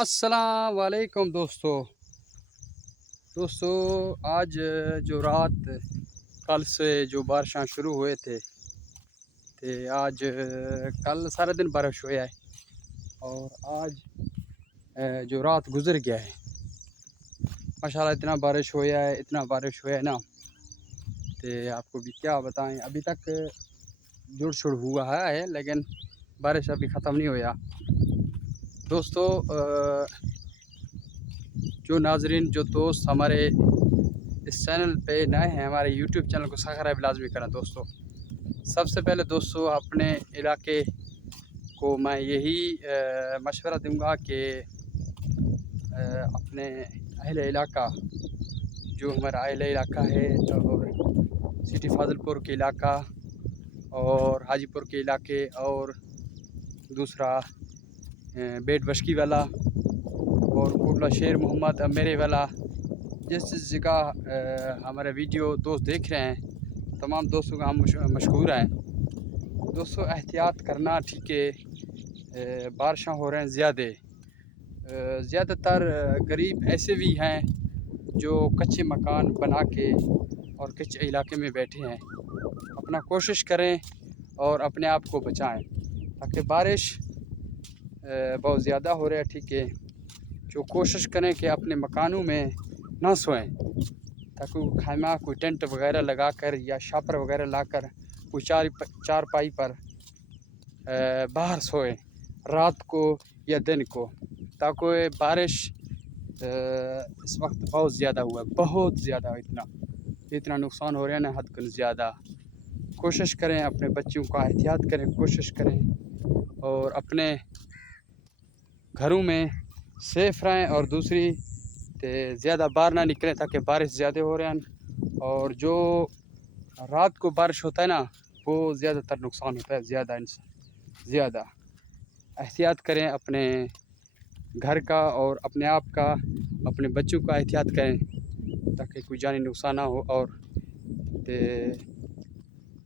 अस्सलाम वालेकुम दोस्तों आज जो रात कल से जो बारिशां शुरू हुए थे आज कल सारा दिन बारिश हुआ है और आज जो रात गुजर गया है माशाल्लाह इतना बारिश हुआ है ना तो आपको भी क्या बताएं। अभी तक जुड़ शुड़ हुआ है लेकिन बारिश अभी ख़त्म नहीं हुआ दोस्तों। जो नाजरीन जो दोस्त हमारे इस चैनल पे नए हैं हमारे यूट्यूब चैनल को सब्सक्राइब लाजमी करें दोस्तों। सबसे पहले दोस्तों अपने इलाके को मैं यही मशवरा दूंगा कि अपने अहले इलाका जो हमारा अहले इलाका है और सिटी फाजिलपुर के इलाका और हाजीपुर के इलाके और दूसरा बेट बशकी वाला और कोटला शेर मोहम्मद मेरे वाला जिस जगह हमारे वीडियो दोस्त देख रहे हैं तमाम दोस्तों का हम मशहूर हैं दोस्तों। एहतियात करना ठीक है। बारिशां हो रहे हैं ज़्यादातर गरीब ऐसे भी हैं जो कच्चे मकान बना के और कच्चे इलाके में बैठे हैं। अपना कोशिश करें और अपने आप को बचाएं ताकि बारिश बहुत ज़्यादा हो रहा है ठीक है। जो कोशिश करें कि अपने मकानों में ना सोएं ताकि वो खैमा कोई टेंट वगैरह लगाकर या शापर वगैरह लाकर कोई चारपाई पर बाहर सोएं रात को या दिन को ताकि बारिश इस वक्त बहुत ज़्यादा हुआ बहुत ज़्यादा इतना नुकसान हो रहा है ना हद से ज़्यादा। कोशिश करें अपने बच्चों का एहतियात करें कोशिश करें और अपने घरों में सेफ रहें और दूसरी ज़्यादा बाहर ना निकलें ताकि बारिश ज़्यादा हो रहे हैं और जो रात को बारिश होता है ना वो ज़्यादातर नुकसान होता है ज़्यादा। एहतियात करें अपने घर का और अपने आप का अपने बच्चों का एहतियात करें ताकि कोई जानी नुकसान ना हो और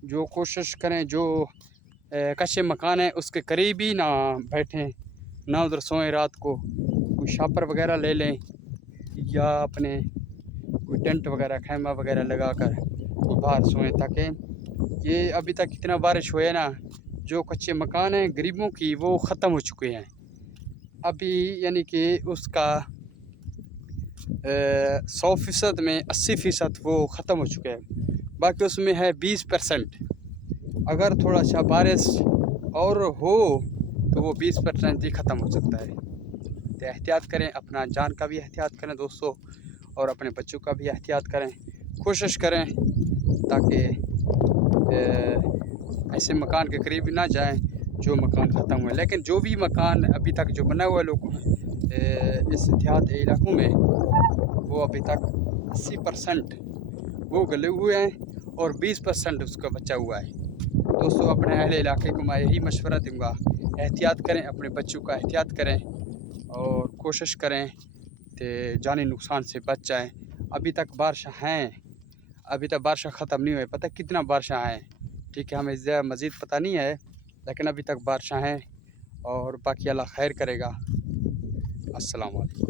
जो कोशिश करें जो कच्चे मकान है उसके करीब ही ना बैठें ना उधर सोएं रात को कोई शापर वगैरह ले लें या अपने कोई टेंट वगैरह खैमा वगैरह लगाकर बाहर सोएं ताकि ये अभी तक इतना बारिश हुआ है ना जो कच्चे मकान हैं गरीबों की वो ख़त्म हो चुके हैं अभी यानी कि उसका 100% में 80% वो ख़त्म हो चुके हैं। बाकी उसमें है 20%। अगर थोड़ा सा बारिश और हो तो वो 20% ही ख़त्म हो सकता है। तो एहतियात करें अपना जान का भी एहतियात करें दोस्तों और अपने बच्चों का भी एहतियात करें। कोशिश करें ताकि ऐसे मकान के करीब ना जाएं जो मकान ख़त्म हुए। लेकिन जो भी मकान अभी तक जो बना हुआ है लोग इस देहात इलाकों में वो अभी तक 80% वो गले हुए हैं और 20% उसका बचा हुआ है। दोस्तों अपने अहले इलाके को मैं यही मशवरा दूंगा एहतियात करें अपने बच्चों का एहतियात करें और कोशिश करें कि जानी नुकसान से बच जाएं। अभी तक बारिशां हैं अभी तक बारिशां ख़त्म नहीं हुई पता कितना बारिशां हैं ठीक है। हमें मज़ीद पता नहीं है लेकिन अभी तक बारिशां हैं और बाकी अल्लाह खैर करेगा। अस्सलाम वालेकुम।